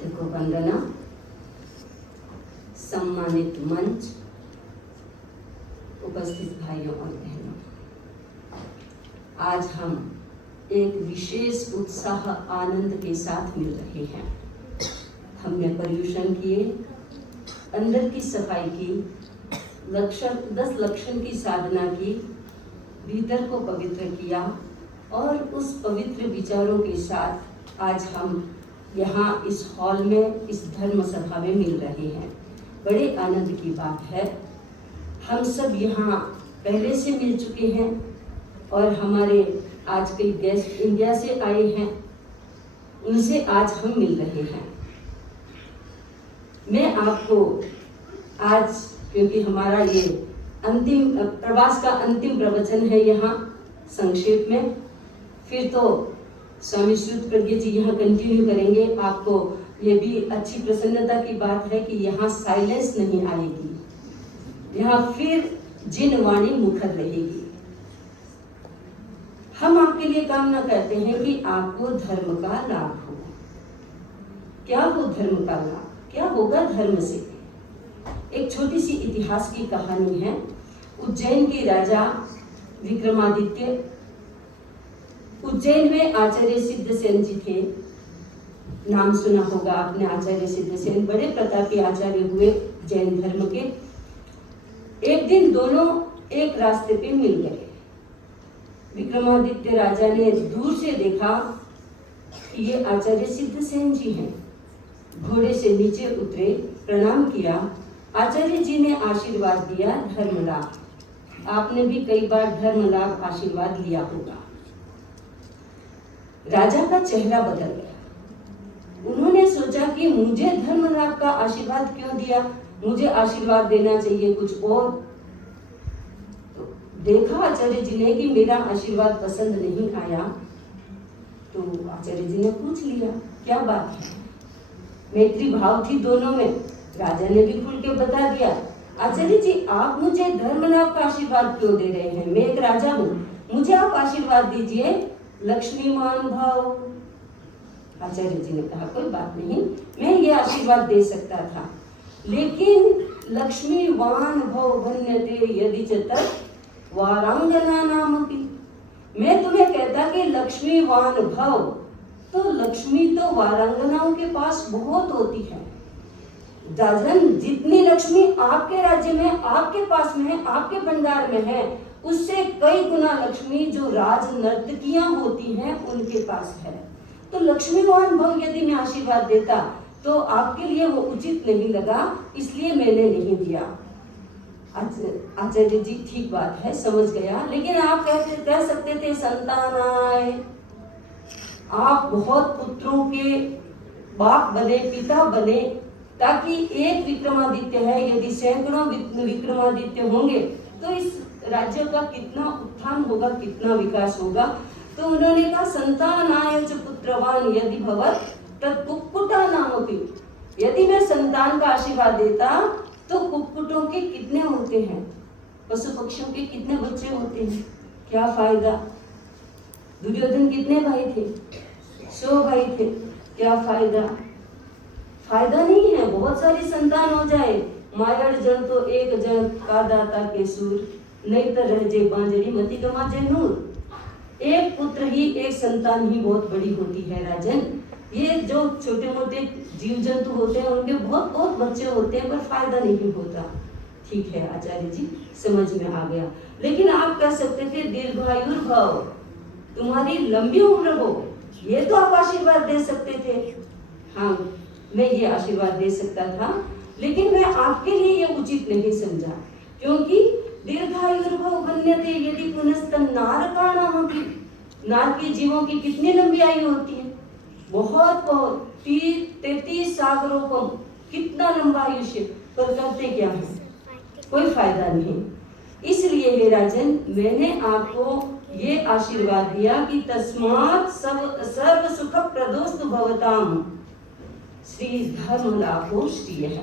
आराध्य को वंदना। सम्मानित मंच, उपस्थित भाइयों और बहनों, आज हम एक विशेष उत्साह आनंद के साथ मिल रहे हैं। हमने पर्युषण किए, अंदर की सफाई की, 10 लक्षण की साधना की, भीतर को पवित्र किया और उस पवित्र विचारों के साथ आज हम यहाँ इस हॉल में, इस धर्म सभा में मिल रहे हैं। बड़े आनंद की बात है। हम सब यहाँ पहले से मिल चुके हैं और हमारे आज कई गेस्ट इंडिया से आए हैं, उनसे आज हम मिल रहे हैं। मैं आपको आज, क्योंकि हमारा ये अंतिम प्रवास का अंतिम प्रवचन है यहाँ संक्षेप में, फिर तो स्वामी श्रुत प्रज्ञ जी यहाँ कंटिन्यू करेंगे। आपको ये भी अच्छी प्रसन्नता की बात है कि यहाँ साइलेंस नहीं आएगी, यहाँ फिर जिन वाणी मुखर रहेगी। हम आपके लिए कामना करते हैं कि आपको धर्म का लाभ हो। क्या हो धर्म का लाभ? क्या होगा धर्म से? एक छोटी सी इतिहास की कहानी है। उज्जैन के राजा विक्रमादित्य, उज्जैन में आचार्य सिद्धसेन जी थे। नाम सुना होगा आपने, आचार्य सिद्धसेन बड़े प्रतापी आचार्य हुए जैन धर्म के। एक दिन दोनों एक रास्ते पे मिल गए। विक्रमादित्य राजा ने दूर से देखा कि ये आचार्य सिद्धसेन जी हैं। घोड़े से नीचे उतरे, प्रणाम किया। आचार्य जी ने आशीर्वाद दिया, धर्म लाभ। आपने भी कई बार धर्म लाभ आशीर्वाद लिया होगा। राजा का चेहरा बदल गया। उन्होंने सोचा कि मुझे धर्म लाभ का आशीर्वाद क्यों दिया, मुझे आशीर्वाद देना चाहिए कुछ और। तो देखा आचार्य जी ने कि मेरा आशीर्वाद पसंद नहीं आया, तो आचार्य जी ने पूछ लिया क्या बात है। मैत्री भाव थी दोनों में। राजा ने भी खुल के बता दिया, आचार्य जी आप मुझे धर्म लाभ का आशीर्वाद क्यों दे रहे हैं? मैं एक राजा हूँ, मुझे आप आशीर्वाद दीजिए लक्ष्मीमान भाव। आचार्य जी ने कहा कोई बात नहीं, मैं ये आशीर्वाद दे सकता था, लेकिन लक्ष्मीवान भव भन्यते यदि च तत् वारांगना नामपि। मैं तुम्हें कहता कि लक्ष्मीवान भव, तो लक्ष्मी तो वारांगनाओं के पास बहुत होती है। राजन, जितनी लक्ष्मी आपके राज्य में, आपके पास में है, आपके भंडार में है, उससे कई गुना लक्ष्मी जो राज नर्तकियां होती हैं उनके पास है। तो लक्ष्मीवान भव यदि मैं आशीर्वाद देता तो आपके लिए वो उचित नहीं लगा, इसलिए मैंने नहीं दिया। आचार्य जी ठीक बात है, समझ गया, लेकिन आप कह सकते थे संतानाय, आप बहुत पुत्रों के बाप बने, पिता बने, ताकि एक विक्रमादित्य है, यदि सैकड़ों विक्रमादित्य होंगे तो इस राज्य का कितना उत्थान होगा, कितना विकास होगा। तो उन्होंने कहा संतानाय च पुत्रवान यदि भवत् तत् कुक्कुटा नामपि। यदि मैं संतान का आशीर्वाद देता तो कुक्कुटों के कितने होते हैं, पशु पक्षियों के कितने बच्चे होते हैं, क्या फायदा। दुर्योधन कितने भाई थे? 100 भाई थे, क्या फायदा? फायदा नहीं है। बहुत सारी संतान हो जाए, मायर जन तो एक जन का दाता के सूर, नहीं तो रह जे बांजरी मति गमा जे नूर। एक पुत्र ही, एक संतान ही बहुत बड़ी होती है राजन। ये जो छोटे मोटे जीव जंतु होते हैं उनके बहुत बहुत बच्चे होते हैं, पर फायदा नहीं होता। ठीक है आचार्य जी, समझ में आ गया। लेकिन आप कह सकते थे दीर्घायुर्भव, तुम्हारी लंबी उम्र हो, ये तो आप आशीर्वाद दे सकते थे। हाँ, मैं ये आशीर्वाद दे सकता था, लेकिन मैं आपके लिए ये उचित नहीं समझा, क्योंकि दीर्घायुर्भव भन्यते यदि पुनस्तन नारकाणामपि। नार के जीवों की कितनी लंबी आयु होती है? बहुत बहुत, 33 सागरोपम, कितना लंबा आयुष्य, पर करते क्या है? कोई फायदा नहीं। इसलिए हे राजन, मैंने आपको ये आशीर्वाद दिया कि तस्मात् सर्व सुख प्रदोस्तु भवताम श्री धर्म लाभो श्रियः।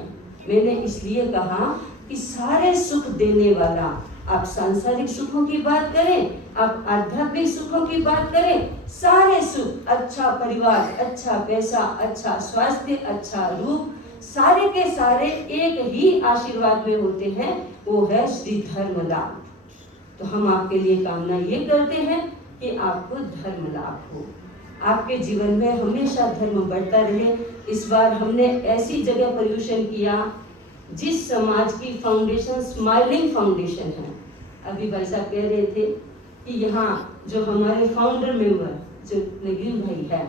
मैंने इसलिए कहा कि सारे सुख देने वाला, आप सांसारिक सुखों की बात करें, आप आध्यात्मिक सुखों की बात करें, सारे सुख, अच्छा परिवार, अच्छा पैसा, अच्छा स्वास्थ्य, अच्छा रूप, सारे के सारे एक ही आशीर्वाद में होते हैं, वो है श्री धर्म लाभ। तो हम आपके लिए कामना ये करते हैं कि आपको धर्म लाभ हो, आपके जीवन में हमेशा धर्म बढ़ता रहे। इस बार हमने ऐसी जगह पर्यूषण किया जिस समाज की फाउंडेशन स्माइलिंग फाउंडेशन है। अभी भाई साहब कह रहे थे कि यहाँ जो हमारे फाउंडर मेंबर जो नगीन भाई है,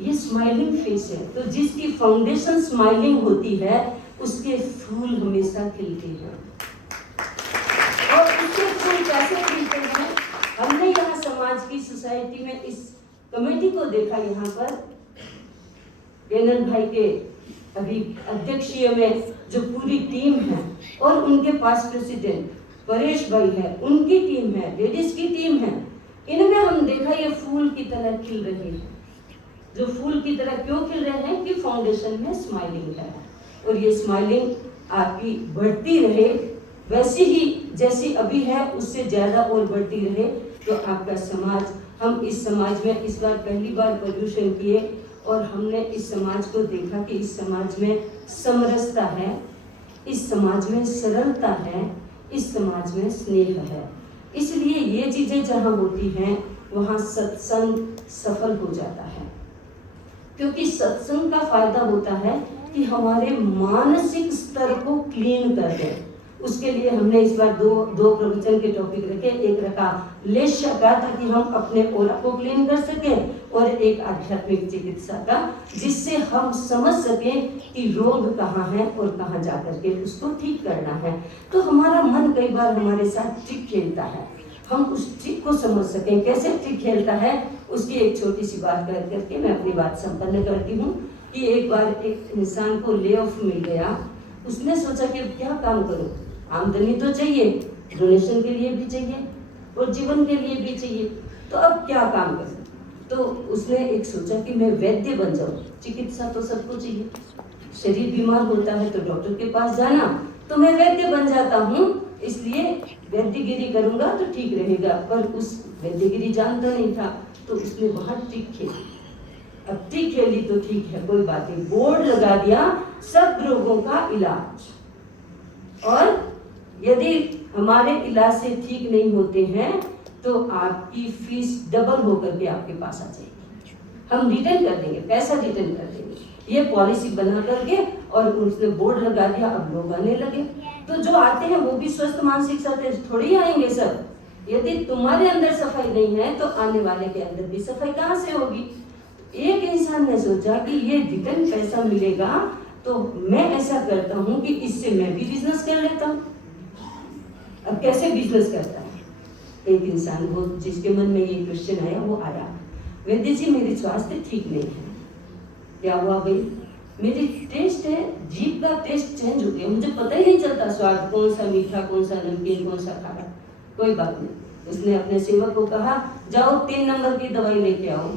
ये स्माइलिंग फेस है, तो जिसकी फाउंडेशन स्माइलिंग होती है उसके फूल हमेशा खिलते हैं। और उसके फूल कैसे खिलते हैं? हमने यहाँ समाज की सोसाइटी में इस कमेटी को देखा, यहाँ पर बेनन भाई के अभी अध्यक्षीय में जो पूरी टीम है और उनके पास प्रेसिडेंट परेश भाई है, उनकी टीम है, लेडीज की टीम है, इनमें हम देखा ये फूल की तरह खिल रहे हैं। जो फूल की तरह क्यों खिल रहे हैं कि फाउंडेशन में स्माइलिंग है, और ये स्माइलिंग आपकी बढ़ती रहे, वैसी ही जैसी अभी है उससे ज्यादा और बढ़ती रहे। तो आपका समाज, हम इस समाज में इस बार पहली बार पर्यूषण किए और हमने इस समाज को देखा कि इस समाज में समरसता है, इस समाज में सरलता है, इस समाज में स्नेह है। इसलिए ये चीजें जहाँ होती हैं वहाँ सत्संग सफल हो जाता है, क्योंकि सत्संग का फायदा होता है कि हमारे मानसिक स्तर को क्लीन कर दे। उसके लिए हमने इस बार दो प्रवचन के टॉपिक रखे, एक रखा लेश्य का ताकि हम अपने ओरा को क्लीन कर सकें, और एक आध्यात्मिक चिकित्सा का जिससे हम समझ सकें कि रोग कहाँ है और कहाँ जाकर के उसको ठीक करना है। तो हमारा मन कई बार हमारे साथ ट्रिक खेलता है, हम उस ट्रिक को समझ सकें कैसे ट्रिक खेलता है। उसकी एक छोटी सी बात कर करके मैं अपनी बात संपन्न करती हूँ कि एक बार एक इंसान को ले ऑफ मिल गया। उसने सोचा कि अब क्या काम करूं, आमदनी तो चाहिए, डोनेशन के लिए भी चाहिए और जीवन के लिए भी चाहिए, तो अब क्या काम करूं। तो उसने एक सोचा कि मैं वैद्य बन जाऊं, चिकित्सा तो सबको चाहिए, शरीर बीमार होता है तो डॉक्टर के पास जाना, तो मैं वैद्य बन जाता हूँ, इसलिए वैद्यगिरी करूंगा तो ठीक रहेगा। पर उस वैद्यगिरी जानता नहीं था, तो उसने वहां ट्रिक खेली। अब ट्रिक खेली तो ठीक है, कोई बात नहीं, बोर्ड लगा दिया सब रोगों का इलाज, और यदि हमारे इलाज से ठीक नहीं होते हैं तो आपकी फीस डबल होकर के आपके पास आ जाएगी, हम रिटर्न कर देंगे, पैसा रिटर्न कर देंगे। ये पॉलिसी बना करके और उसने बोर्ड लगा दिया। अब लोग आने लगे, तो जो आते हैं वो भी स्वस्थ मानसिक से थोड़ी आएंगे सब। यदि तुम्हारे अंदर सफाई नहीं है तो आने वाले के अंदर भी सफाई कहाँ से होगी। एक इंसान ने सोचा कि ये रिटर्न पैसा मिलेगा तो मैं ऐसा करता हूँ कि इससे मैं भी बिजनेस कर लेता हूँ। अब कैसे बिजनेस करता है एक इंसान, वो जिसके मन में ये क्वेश्चन आया, वो आया, वैद्य जी मेरी स्वास्थ्य ठीक नहीं है। क्या हुआ भाई? मेरी टेस्ट है, जीभ का टेस्ट चेंज हो गया, मुझे पता ही नहीं चलता स्वाद कौन सा मीठा, कौन सा नमकीन, कौन सा खारा। कोई बात नहीं, उसने अपने सेवक को कहा जाओ 3 नंबर की दवाई लेके आओ।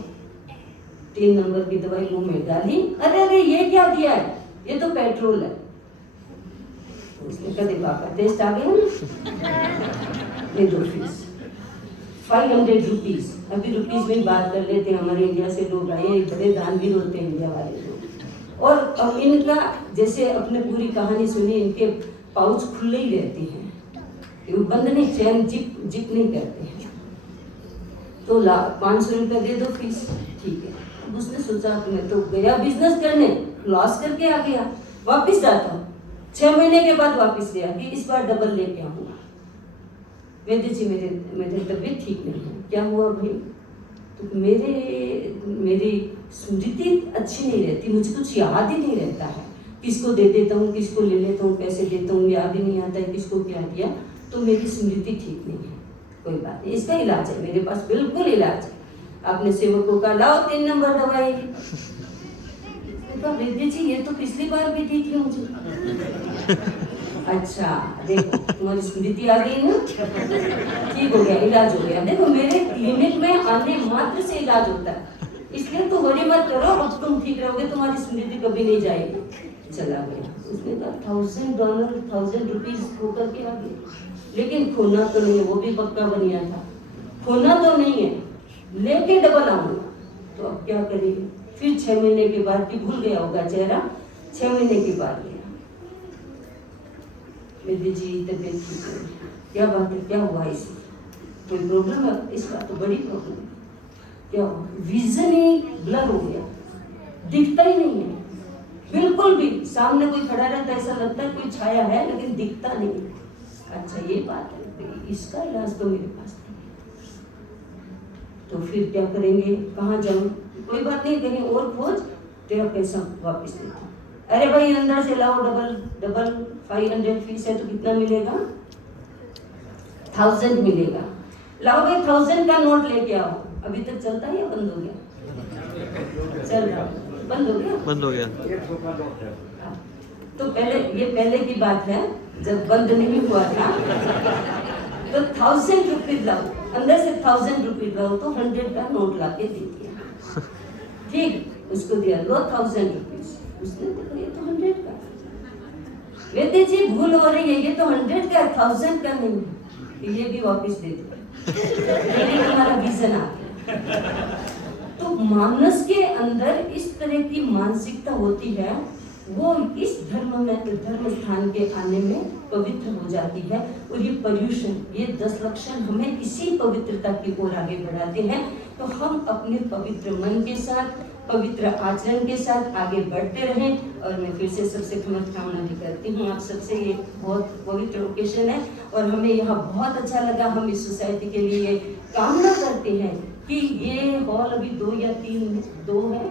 3 नंबर की दवाई मुंह में डाली, अरे अरे ये क्या दिया है, ये तो पेट्रोल है। उसने कहा देखो आपका टेस्ट आ गया ना, ये दो फीस 500 रुपीज। अभी रुपीज में बात कर लेते हैं, हमारे इंडिया से लोग आए, बड़े दानवीर होते हैं इंडिया वाले लोग। और अब इनका जैसे अपने पूरी कहानी सुनी, इनके पाउच खुले ही रहते हैं, वो बंद नहीं, चैन जिप नहीं करते हैं। तो 500 रुपया दे दो फीस, ठीक है। अब उसने सोचा कि मैं तो गया बिजनेस करने, लॉस करके आ गया, वापिस जाता हूँ। 6 महीने के बाद वापिस गया कि इस बार डबल लेके आऊंगा। वैद्य जी मेरे तबीयत ठीक नहीं है। क्या हुआ भाई? तो मेरी स्मृति अच्छी नहीं रहती, मुझे कुछ याद ही नहीं रहता है, किसको दे देता हूँ, किसको ले लेता हूँ, पैसे देता हूँ, याद ही नहीं आता है किसको क्या दिया, तो मेरी स्मृति ठीक नहीं है। कोई बात नहीं, इसका इलाज है, मेरे पास बिल्कुल इलाज है। आपने सेवकों का लाओ 3 नंबर दवाई। वैद्य जी ये तो पिछली बार भी दी थी मुझे। अच्छा देखो तुम्हारी स्मृति आ गई ना, ठीक हो गया, इलाज हो गया। देखो मेरे क्लिनिक में आने मात्र से इलाज होता है, इसलिए तो वरी मत करो, अब तुम ठीक रहोगे, तुम्हारी स्मृति कभी नहीं जाएगी। चला गया, उसने कहा $1000 1000 रुपीज होकर के आ गए। लेकिन खोना तो नहीं है, वो भी पक्का बनिया था, खोना तो नहीं है, लेके डबल आऊंगा। तो अब क्या करेंगे? फिर 6 महीने के बाद भी भूल गया होगा चेहरा, 6 महीने के बाद गया, मेरी जी तबीयत ठीक है, क्या बात है, क्या हुआ, इसे कोई प्रॉब्लम है? इसका तो बड़ी प्रॉब्लम है। क्या हुआ? विजन ही ब्लर हो गया, दिखता ही नहीं है बिल्कुल भी। सामने कोई खड़ा रहता है, ऐसा लगता है कोई छाया है, लेकिन दिखता नहीं है। अच्छा ये बात है, इसका इलाज तो मेरे पास नहीं है। तो फिर क्या करेंगे? कहाँ जाऊँ? कोई बात नहीं, कहीं और खोज, तेरा पैसा वापस देता हूँ। अरे भाई अंदर से लाओ, डबल 500 फीस है तो कितना मिलेगा? 1000 मिलेगा। लाओ भाई 1000 का नोट लेके आओ। अभी तक चलता है या बंद हो गया? चल रहा, बंद हो गया? बंद हो गया। तो पहले की बात है, जब बंद नहीं हुआ था तो 1000 रुपीज लाओ, अंदर से 1000 रुपीज लाओ तो 100 का नोट ला के दे दिया। ठीक, उसको दिया, लो 1000 रुपीज। उसने देखा ये तो 100 का। वेदे जी भूल हो रही है, ये तो 100 का, 1000 का नहीं है, ये भी वापस दे दो। लेकिन हमारा विजन आ गया। तो मानस के अंदर इस तरह की मानसिकता होती है, वो इस धर्म में, धर्म स्थान के आने में पवित्र हो जाती है। और ये पर्यूषण, ये 10 लक्षण हमें इसी पवित्रता की ओर आगे बढ़ाते हैं। तो हम अपने पवित्र मन के साथ, पवित्र आचरण के साथ आगे बढ़ते रहें। और मैं फिर से सबसे क्षमा कामना भी करती हूँ आप सबसे। ये बहुत पवित्र ओकेशन है और हमें यहाँ बहुत अच्छा लगा। हम इस सोसाइटी के लिए कामना करते हैं कि ये हॉल अभी 2 या 2 है,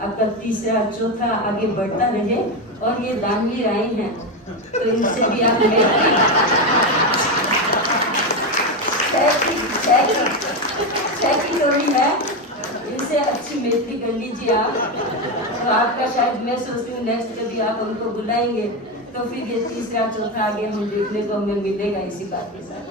आपका तीसरा चौथा आगे बढ़ता रहे। और ये दानवीर आए हैं तो इनसे भी आप जोड़ी है, इनसे अच्छी मैत्री कर लीजिए आप। तो आपका शायद, मैं सोचती हूँ नेक्स्ट कभी आप उनको बुलाएंगे तो फिर ये तीसरा चौथा आगे हम देखने को हमें मिलेगा इसी बात के साथ।